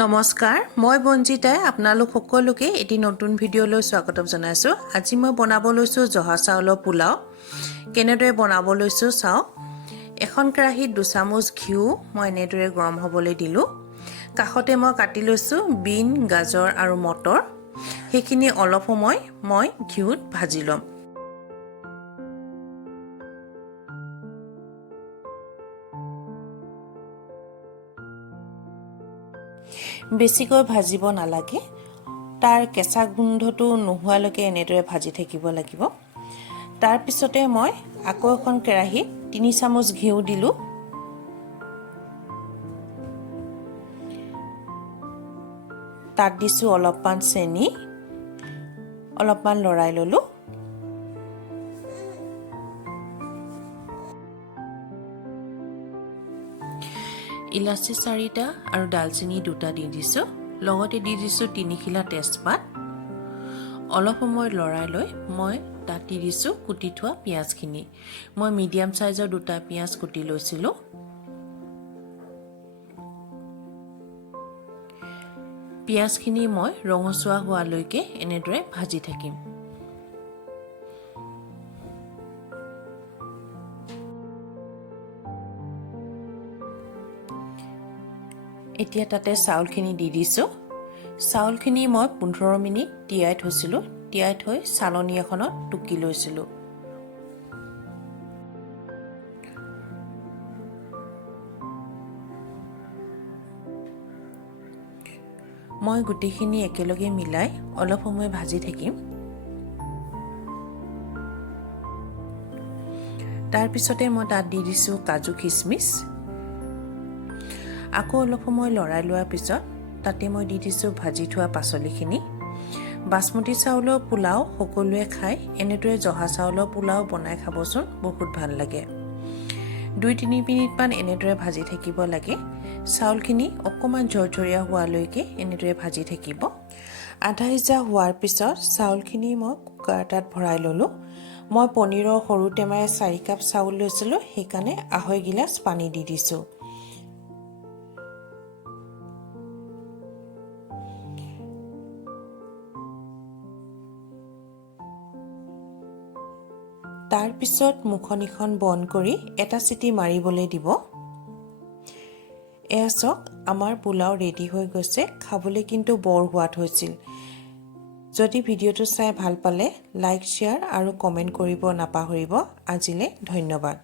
নমস্কাৰ মই বঞ্জিতাই আপোনালোক সকলোকে এটি নতুন ভিডিঅ'লৈ স্বাগতম জনাইছোঁ। আজি মই বনাব লৈছোঁ জহা চাউলৰ পোলাও। কেনেদৰে বনাব লৈছোঁ চাওক। এখন কেৰাহীত 2 চামুচ ঘিউ মই এনেদৰে গৰম হ'বলৈ দিলোঁ। কাষতে মই কাটি লৈছোঁ বিন, গাজৰ আৰু মটৰ। সেইখিনি অলপ সময় মই ঘিউত ভাজি ল'ম। বেছিকৈ ভাজিব নালাগে, তাৰ কেঁচা গোন্ধটো নোহোৱালৈকে এনেদৰে ভাজি থাকিব লাগিব। তাৰ পিছতে মই আকৌ এখন কেৰাহীত 3 চামুচ ঘিউ দিলোঁ। তাত দিছোঁ অলপমান চেনি, অলপমান লৰাই ল'লোঁ। ইলাচি 4টা আৰু ডালচেনি 2টা দি দিছোঁ। লগতে দি দিছোঁ 3 খিলা তেজপাত। অলপ সময় লৰাই লৈ মই তাত দি দিছোঁ কুটি থোৱা পিঁয়াজখিনি। মই মিডিয়াম সাইজৰ 2টা পিঁয়াজ কুটি লৈছিলোঁ। পিঁয়াজখিনি মই ৰঙচুৱা হোৱালৈকে এনেদৰে ভাজি থাকিম। এতিয়া তাতে চাউলখিনি দি দিছোঁ। চাউলখিনি মই 15 মিনিট তিয়াই থৈছিলোঁ। তিয়াই থৈ চালনী এখনত টুকি লৈছিলোঁ। মই গোটেইখিনি একেলগে মিলাই অলপ সময় ভাজি থাকিম। তাৰ পিছতে মই তাত দি দিছোঁ কাজু কিচমিচ। আকৌ অলপ সময় লৰাই লোৱাৰ পিছত তাতে মই দি দিছোঁ ভাজি থোৱা পাচলিখিনি। বাসমতি চাউলৰ পোলাও সকলোৱে খায়। এনেদৰে জহা চাউলৰ পোলাও বনাই খাবচোন, বহুত ভাল লাগে। 2-3 মিনিটমান এনেদৰে ভাজি থাকিব লাগে। চাউলখিনি অকণমান ঝৰঝৰীয়া হোৱালৈকে এনেদৰে ভাজি থাকিব। আধা সিজা হোৱাৰ পিছত চাউলখিনি মই কুকাৰ এটাত ভৰাই ল'লোঁ। মই পনীৰৰ সৰু টেমাৰে 4 কাপ চাউল লৈছিলোঁ, সেইকাৰণে 1/2 গিলাচ পানী দি দিছোঁ। তাৰ পিছত মুখনিখন বন্ধ কৰি এটা চিটি মাৰিবলৈ দিব। এয়া চাওক, আমাৰ পোলাও ৰেডি হৈ গৈছে। খাবলৈ কিন্তু বৰ সোৱাদ হৈছিল। যদি ভিডিঅ'টো চাই ভাল পালে লাইক, শ্বেয়াৰ আৰু কমেণ্ট কৰিব নাপাহৰিব। আজিলৈ ধন্যবাদ।